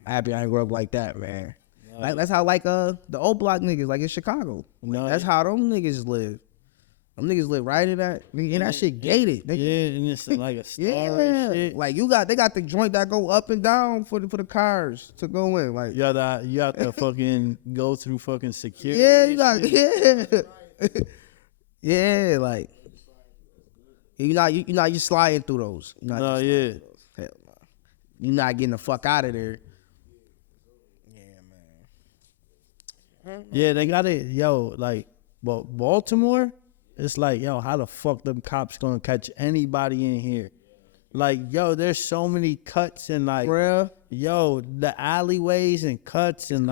Happy I ain't grow up like that, man. Like, that's how like the old block niggas like in Chicago. No, That's how them niggas live. Them niggas live right in that. And that shit gated. Nigga. Yeah, and it's like a star Yeah, and shit. like they got the joint that go up and down for the cars to go in. Like You have to fucking go through fucking security. yeah, and you got shit. yeah, like you sliding through those. You're not No, just yeah. sliding through those. Hell no. You not getting the fuck out of there. Yeah, they got it. Yo, like, well, Baltimore, it's like, yo, how the fuck them cops gonna catch anybody in here? Like, yo, there's so many cuts and like, Bruh. yo, the alleyways and cuts and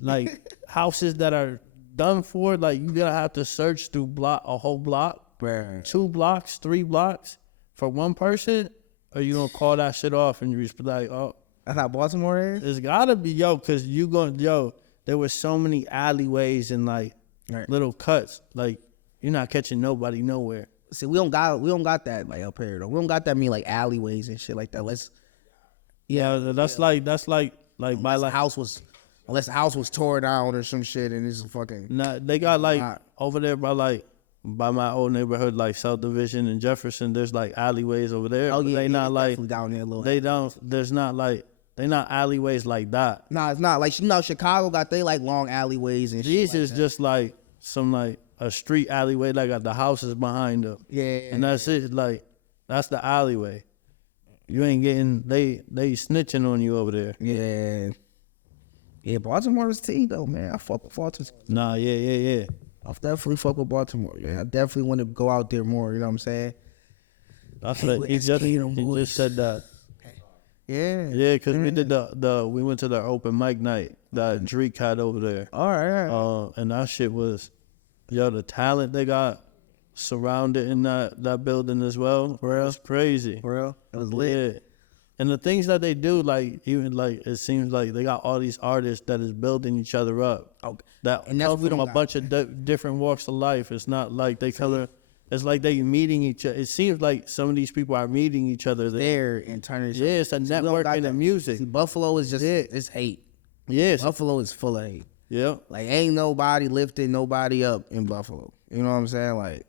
like houses that are done for. Like, you gonna have to search through a whole block, Bruh. 2 blocks, 3 blocks for one person, or you gonna call that shit off and you just be like, oh, That's how Baltimore is? it's gotta be, yo, cause there were so many alleyways and like Right. little cuts. Like, you're not catching nobody nowhere. See, we don't got that like up here though. We don't got that many like alleyways and shit like that. That's like by Unless like the house was tore down or some shit and it's fucking nah, they got like Nah. over there by my old neighborhood, like South Division and Jefferson, there's like alleyways over there. oh but yeah, they not like definitely down there a little. they're not alleyways like that. Nah, it's not like Chicago got they like long alleyways and shit. These like is that. just like some like a street alleyway that got the houses behind them. Yeah, And that's it. Like, that's the alleyway. You ain't getting they snitching on you over there. yeah. Baltimore is T though, man. I fuck with Baltimore. Nah, yeah. I definitely fuck with Baltimore. Yeah, I definitely want to go out there more. You know what I'm saying? That's Hey, what we educate 'em, he boys. just said that. Yeah. Yeah, cause we did we went to the open mic night that Drake had over there. All right. And that shit was, yo, the talent they got surrounded in that building as well. It's crazy. For real? It was lit. Yeah. And the things that they do, like, even like, it seems like they got all these artists that is building each other up. Okay. That And that's come what we from don't a got. bunch of different walks of life. It's not like they color. It's like they meeting each other. It seems like some of these people are meeting each other there. There and turning. Yeah, it's a we don't network got in the that. music. See, Buffalo is just it's hate. Yes. Buffalo is full of hate. Yeah. Like ain't nobody lifting nobody up in Buffalo. You know what I'm saying? Like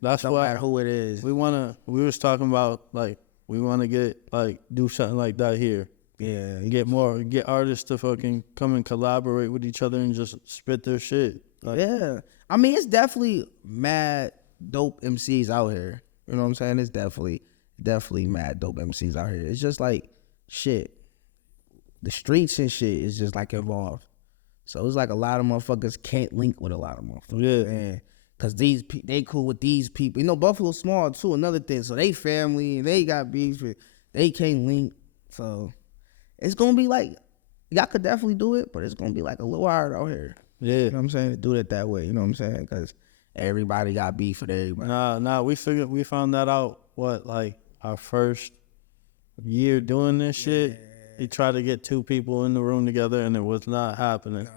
That's no why matter who it is. we was talking about, like, we want to do something like that here. Yeah. Get artists to fucking come and collaborate with each other and just spit their shit. Like, Yeah. I mean, it's definitely mad dope MCs out here. You know what I'm saying? It's definitely mad dope MCs out here. It's just like shit. The streets and shit is just like involved. So it's like a lot of motherfuckers can't link with a lot of motherfuckers. Yeah. Man. Cause they cool with these people. You know, Buffalo's small too, another thing. So they family and they got beef with, they can't link. So it's gonna be like, y'all could definitely do it, but it's gonna be like a little hard out here. yeah. You know what I'm saying? To do it that way. You know what I'm saying? Because everybody got beef with everybody. Nah, we found that out, like our first year doing this shit. He tried to get 2 people in the room together and it was not happening.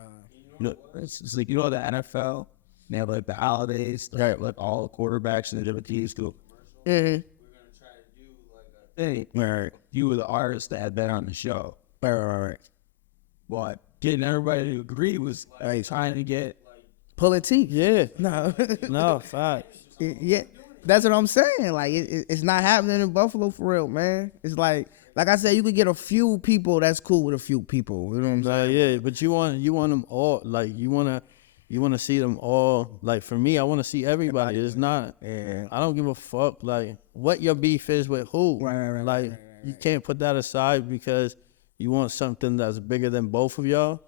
You know, it's like, you know, the NFL, they have like the holidays, like all the quarterbacks and the different teams do. Mm-hmm. Hey, Right. you were the artist that had been on the show. Right. But getting everybody to agree was like Right. trying to get. Pulling teeth. Yeah. No. No, facts. Yeah. That's what I'm saying. Like, it's not happening in Buffalo for real, man. It's like I said, you could get a few people that's cool with a few people. You know what I'm saying? Yeah, but you want them all, like, you want to see them all. Like, for me, I want to see everybody. It's not, Yeah. I don't give a fuck, like, what your beef is with who. Right, Like, you can't put that aside because you want something that's bigger than both of y'all.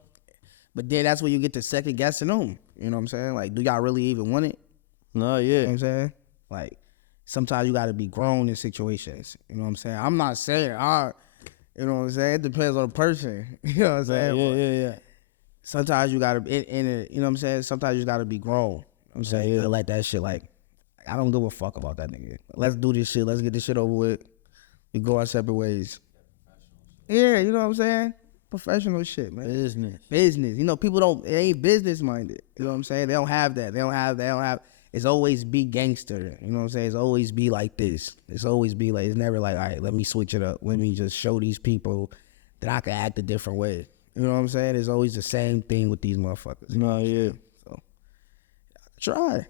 But then that's where you get to second guessing them. You know what I'm saying? Like, do y'all really even want it? No, You know yeah. what I'm saying? Like, sometimes you got to be grown in situations. You know what I'm saying? I'm not saying, you know what I'm saying? It depends on the person. You know what I'm saying? Yeah. Sometimes you got to, you know what I'm saying? Sometimes you got to be grown. You know what I'm saying? You gotta let that shit, like, I don't give a fuck about that nigga. Let's do this shit. Let's get this shit over with. We go our separate ways. Yeah, you know what I'm saying? Professional shit, man. Business. You know, people they ain't business minded. You know what I'm saying? They don't have that. It's always be gangster. You know what I'm saying? It's always be like this. It's always be like, it's never like, all right, let me switch it up. Let me just show these people that I can act a different way. You know what I'm saying? It's always the same thing with these motherfuckers. No, yeah. So,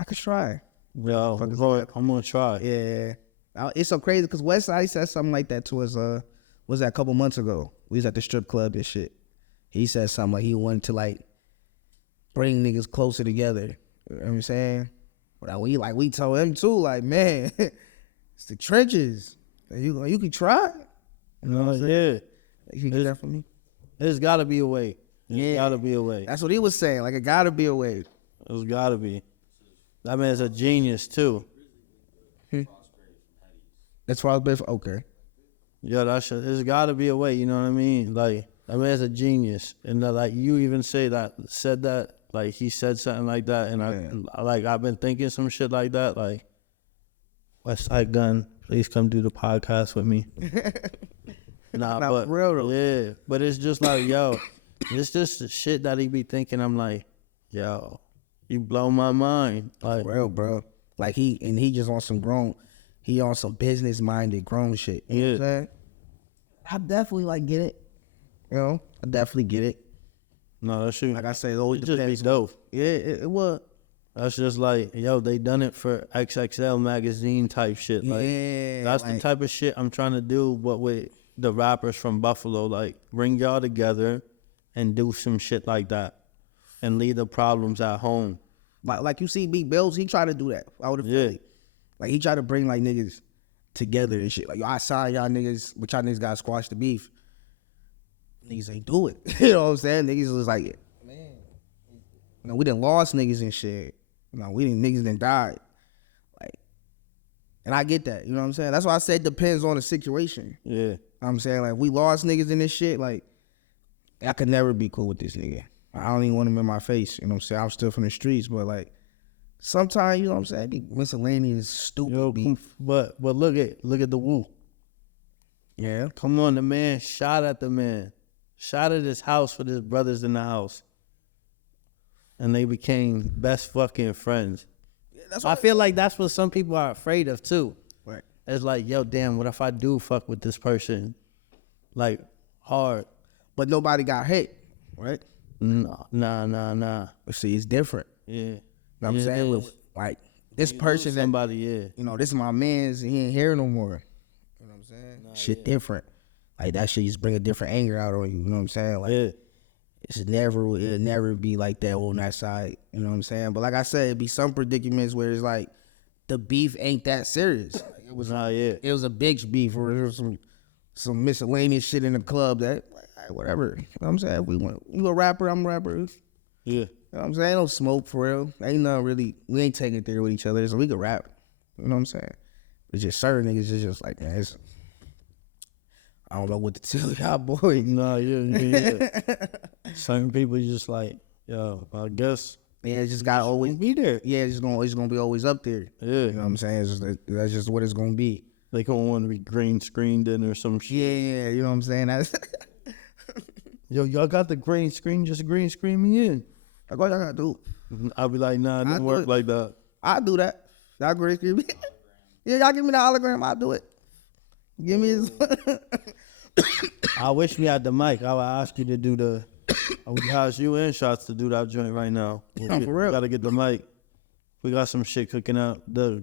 I could try. Yo, I'm gonna try. Yeah. It's so crazy because Westside said something like that to us. Was that a couple months ago? We was at the strip club and shit. He said something like he wanted to like bring niggas closer together. You know what I'm saying? But we told him too, like, man, it's the trenches. You can try. You know what I'm saying? You can get that from me. There's gotta be a way. There's gotta be a way. That's what he was saying. Like, it gotta be a way. There's gotta be. That man's a genius too. That's Frostbite. Okay. Yeah, there's gotta be a way. You know what I mean? Like, that man's a genius, and like you even said that. Like, he said something like that, and I've been thinking some shit like that. Like, Westside Gun, please come do the podcast with me. But for real though. Yeah, but it's just like, yo, it's just the shit that he be thinking. I'm like, yo, you blow my mind. Like, For real, bro. Like he just on some business minded grown shit. You know what I'm saying? I definitely like get it. You know, I definitely get it. no, that shit. Like I said, it always It just be depends. dope. Yeah, it was. That's just like, yo, they done it for XXL magazine type shit. Like, Yeah, that's the like- type of shit I'm trying to do, but with the rappers from Buffalo. Like, bring y'all together and do some shit like that and leave the problems at home. Like you see Big Bills, he tried to do that. I would have Yeah. Like he tried to bring like niggas together and shit. Like, yo, I saw y'all niggas, but y'all niggas gotta squash the beef. Niggas ain't do it. You know what I'm saying? Niggas was like, man, you know, we done lost niggas and shit. You know, niggas done died. Like, and I get that. You know what I'm saying? That's why I said depends on the situation. Yeah. You know what I'm saying? Like, we lost niggas in this shit. Like, I could never be cool with this nigga. I don't even want him in my face. You know what I'm saying? I'm still from the streets, but like, sometimes, you know what I'm saying, be miscellaneous, stupid Yo, beef. but look at the Woo. Yeah. Come on, the man shot at the man. Shot at his house with his brothers in the house. And they became best fucking friends. I feel like that's what some people are afraid of too. Right. It's like, yo, damn, what if I do fuck with this person? Like, hard. But nobody got hit, right? Nah. But see, it's different. Yeah. You know what I'm Yeah, saying? it is. Like, this person that, Somebody, yeah. you know, this is my man's, he ain't here no more. You know what I'm saying? Shit different. Like, that shit just bring a different anger out on you. You know what I'm saying? Like, Yeah. it'll never be like that on that side. You know what I'm saying? But like I said, it'd be some predicaments where it's like, the beef ain't that serious. Like, it was it was a big beef, or there was some miscellaneous shit in the club that, like, all right, whatever. You know what I'm saying? You a rapper, I'm a rapper. Yeah. You know what I'm saying? No smoke for real. Ain't nothing really. We ain't taking it there with each other, so we can rap. You know what I'm saying? It's just certain niggas is just like, man, I don't know what to tell y'all boys. Nah, yeah. Certain people just like, yo, I guess Yeah, it's just gotta always be there. Yeah, it's gonna be always up there. Yeah. You know what I'm saying? It's just, that's just what it's gonna be. They don't want to be green screened in or some shit. Yeah, you know what I'm saying? That's Yo, y'all got the green screen, just green screen me in. like what y'all gotta do. I'll be like, nah, it I didn't do work it. like that. I'll do that. Y'all green screen me. Yeah, y'all give me the hologram, I'll do it. Give me his I wish we had the mic. I would ask you to do the. I would ask you and Shots to do that joint right now. For real. Gotta get the mic. We got some shit cooking up.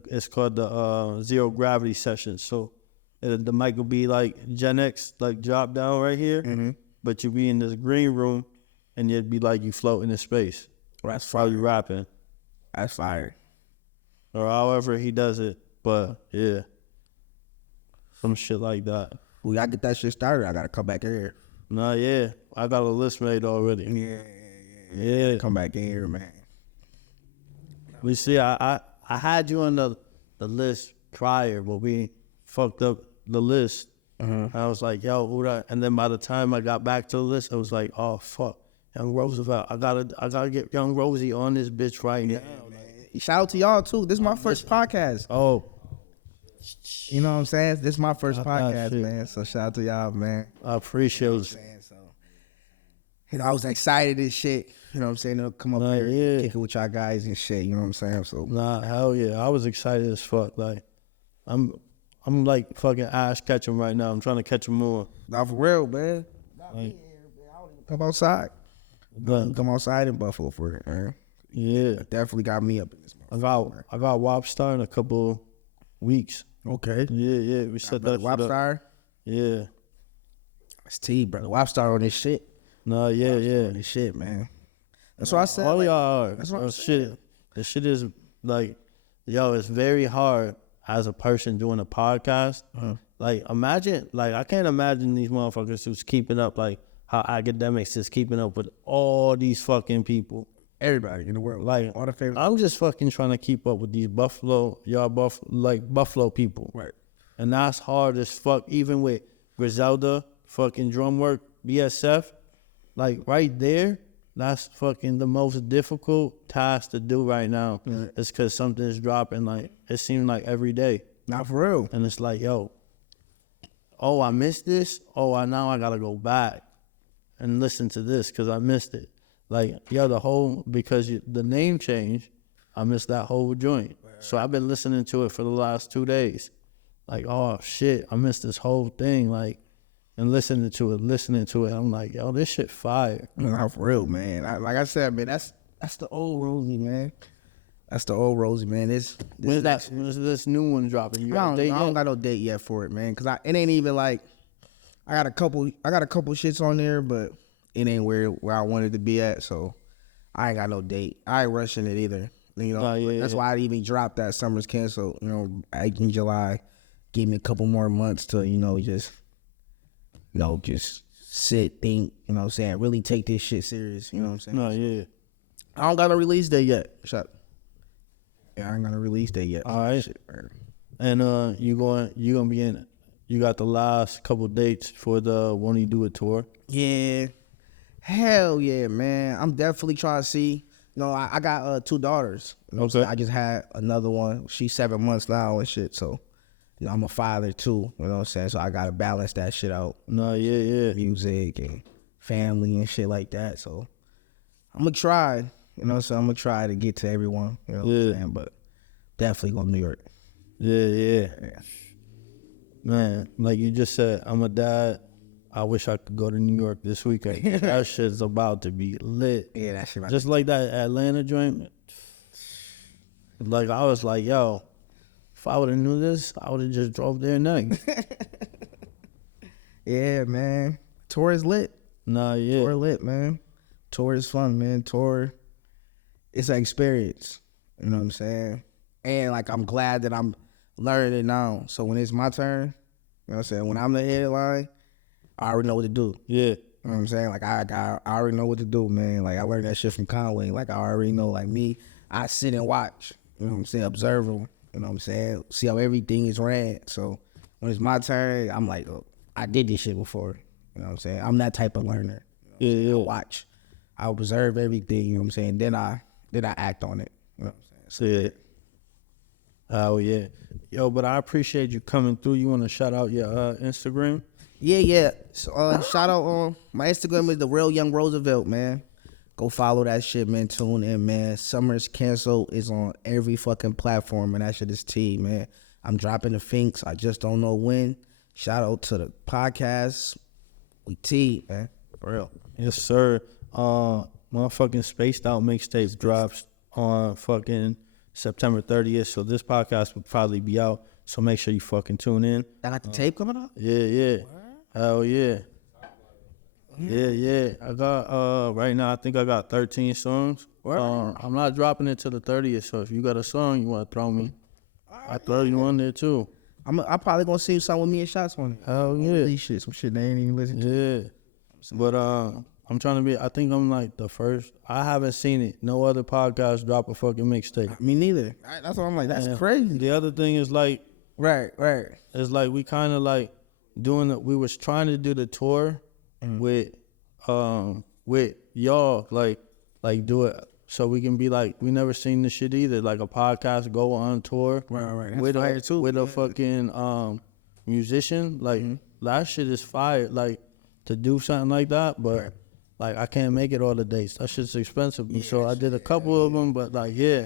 It's called the Zero Gravity Session. So the mic will be like Gen X, like drop down right here, but you be in this green room, and it'd be like you floating in space. That's While you rapping, That's fire. or however he does it. But yeah, some shit like that. We gotta get that shit started. I gotta come back in here. Nah, yeah, I got a list made already. Yeah. Come back in here, man. We see, I had you on the list prior, but we fucked up the list. I was like, yo, who that? And then by the time I got back to the list, I was like, oh fuck, Young Roosevelt. I gotta get Young Rosie on this bitch right now. Shout out to y'all too. This is my first podcast. Oh, You know what I'm saying? This is my first podcast, shit. man. So shout out to y'all, man. I appreciate it. So, you know, I was excited and shit. You know what I'm saying? To come up Nah, here, yeah. kick it with y'all guys and shit. You know what I'm saying? So Nah, hell yeah, I was excited as fuck. Like, I'm like fucking Ash Ketchum right now. I'm trying to catch him more. not for real, man. Like, Come outside. but Come outside in Buffalo for it, man. yeah, Definitely got me up in this moment. I got Wopstar in a couple weeks. Okay. Yeah. We set that shit up. Wopstar. Yeah. It's T, brother. Wopstar on this shit. No, yeah. On this shit, man. That's what I said. All like, y'all are. that's what I'm Shit. The shit is like, yo, it's very hard as a person doing a podcast. Like, imagine, like, I can't imagine these motherfuckers who's keeping up, like, how academics is keeping up with all these fucking people. everybody in the world. Like, all the favorite. I'm just fucking trying to keep up with these Buffalo people. Right. And that's hard as fuck. Even with Griselda, fucking drum work, BSF, like right there, that's fucking the most difficult task to do right now. Right. It's because something's dropping, like, it seems like every day. Not for real. And it's like, yo, oh, I missed this. Oh, now I got to go back and listen to this because I missed it. Like, yo, the name change, I missed that whole joint. So I've been listening to it for the last 2 days. Like, oh, shit, I missed this whole thing. Like, and listening to it. I'm like, yo, this shit fire. Not for real, man. Like I said, man, that's the old Rosie, man. That's the old Rosie, man. When's this new one dropping? You got a date I don't yet? got no date yet for it, man. Cause it ain't even like I got a couple shits on there, but it ain't where I wanted to be at. So I ain't got no date. I ain't rushing it either. You know, that's why I even dropped that Summer's Canceled. You know, in July, give me a couple more months to just sit, think. You know what I'm saying? Really take this shit serious. You know what I'm saying? No, yeah. I don't got a release date yet. Yeah, I ain't got a release date yet. All right. Shit, man. And you gonna be in it. You got the last couple dates for the Won't You Do It tour. Yeah. Hell yeah, man. I'm definitely trying to see. You know, I got 2 daughters. You know what I'm saying? I just had another one. She's 7 months now and shit. So, you know, I'm a father too. You know what I'm saying? So I gotta balance that shit out. No, yeah. Music and family and shit like that. So I'm gonna try. You know, so I'm gonna try to get to everyone. You know what I'm saying? But definitely go to New York. Yeah. Man, like you just said, I'm a dad. I wish I could go to New York this weekend. That shit's about to be lit. Yeah, that shit. Just like that Atlanta joint. Like, I was like, yo, if I would have knew this, I would have just drove there next. Yeah, man. Tour is lit. Nah, yeah. Tour lit, man. Tour is fun, man. Tour, it's an experience. You know what I'm saying? And like, I'm glad that I'm learning it now. So when it's my turn, you know what I'm saying? When I'm the headline, I already know what to do. Yeah. You know what I'm saying? Like, I already know what to do, man. Like, I learned that shit from Conway. Like, I already know, like me, I sit and watch. You know what I'm saying? Observe them. You know what I'm saying? See how everything is ran. So when it's my turn, I'm like, oh, I did this shit before. You know what I'm saying? I'm that type of learner. You know what I'm saying? I watch. I observe everything. You know what I'm saying? Then I act on it. You know what I'm saying? Yeah. Oh, yeah. Yo, but I appreciate you coming through. You want to shout out your Instagram? Yeah. So, shout out on my Instagram is the Real Young Roosevelt, man. Go follow that shit, man. Tune in, man. Summer's Cancel is on every fucking platform, and that shit is T, man. I'm dropping the Finks. I just don't know when. Shout out to the podcast. We T, man. For real. Yes, sir. Motherfucking Spacedout mixtape drops on fucking September 30th. So this podcast will probably be out. So make sure you fucking tune in. I got the tape coming up? Yeah. Hell yeah. Yeah. I got right now I think I got 13 songs. I'm not dropping it till the 30th. So if you got a song you want to throw me, I throw you on there too. I'm probably gonna see something with me and Shots on it. Hell yeah. These shit, some shit they ain't even listen to. Yeah. But I'm trying to be. I think I'm like the first. I haven't seen it. No other podcast drop a fucking mixtape. Me neither. That's what I'm like. That's crazy. The other thing is like, Right. it's like we kind of like doing it. We was trying to do the tour with y'all, like do it so we can be like we never seen this shit either. Like a podcast go on tour, Right. That's with fire too. with a fucking musician. Like that shit is fire. Like to do something like that, but. Like, I can't make it all the dates. That shit's expensive. So I did a couple of them, but like, yeah.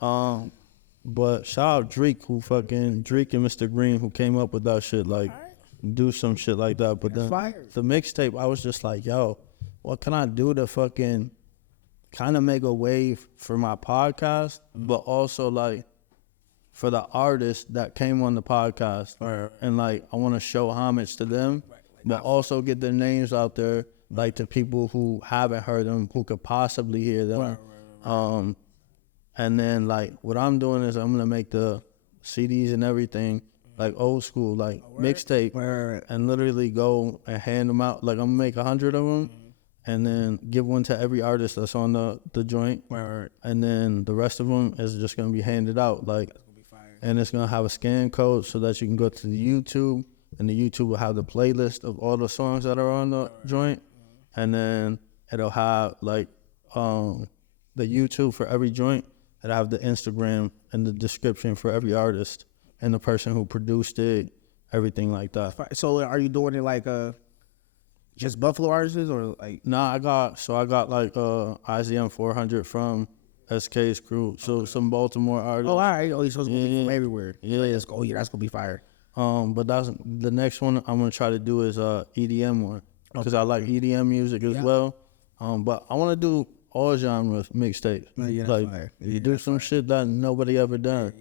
But shout out Drake and Mr. Green who came up with that shit. Like, do some shit like that. But then fire. the mixtape, I was just like, yo, what can I do to fucking kind of make a wave for my podcast, but also like for the artists that came on the podcast, and like I want to show homage to them, but also get their names out there, like to people who haven't heard them, who could possibly hear them. And then like what I'm doing is I'm gonna make the CDs and everything like old school, like mixtape, and literally go and hand them out. Like I'm gonna make 100 of them, and then give one to every artist that's on the joint, and then the rest of them is just gonna be handed out. Like, and it's gonna have a scan code so that you can go to the YouTube, and the YouTube will have the playlist of all the songs that are on the joint, and then it'll have like the YouTube for every joint. It'll have the Instagram and the description for every artist and the person who produced it, everything like that. So are you doing it like just Buffalo artists or like? Nah, I got like IZM 400 from SK's crew. So some Baltimore artists. Oh, all right. Oh, you're supposed to be from everywhere. Yeah. Let's go. Oh, yeah, that's gonna be fire. But that's the next one I'm gonna try to do is EDM one, because I like EDM music as well. But I want to do all genres mixtapes. Like you do some shit that nobody ever done.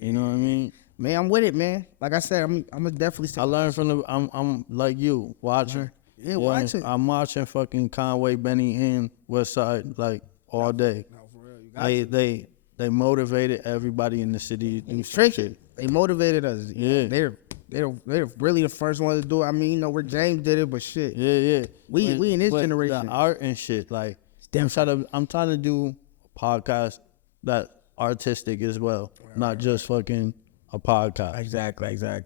You know what I mean? Man, I'm with it, man. Like I said, I'm gonna definitely. I learned from the. I'm like you, watching. Yeah, watching. I'm watching fucking Conway, Benny, and Westside like all day. No, for real. They motivated everybody in the city to do some Tricky. shit. They motivated us. Yeah. They're really the first ones to do it. I mean, you know, where James did it, but shit. Yeah. We in this But generation. the art and shit, like I'm trying to do a podcast that artistic as well, not just fucking a podcast. Exactly. Yeah.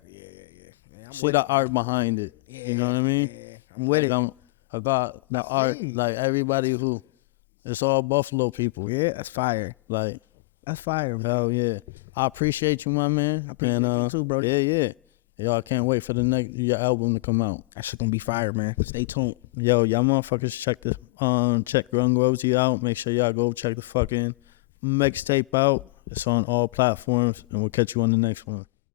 See the art behind it. You know what I mean? Yeah, I'm with it. I'm about the art, like everybody who, it's all Buffalo people. Yeah, that's fire. Like, That's fire, man. hell yeah. I appreciate you, my man. I appreciate you too, bro. Yeah. Yo, I can't wait for your album to come out. That shit gonna be fire, man. Stay tuned. Yo, y'all motherfuckers check Run Rosie out. Make sure y'all go check the fucking mixtape out. It's on all platforms, and we'll catch you on the next one.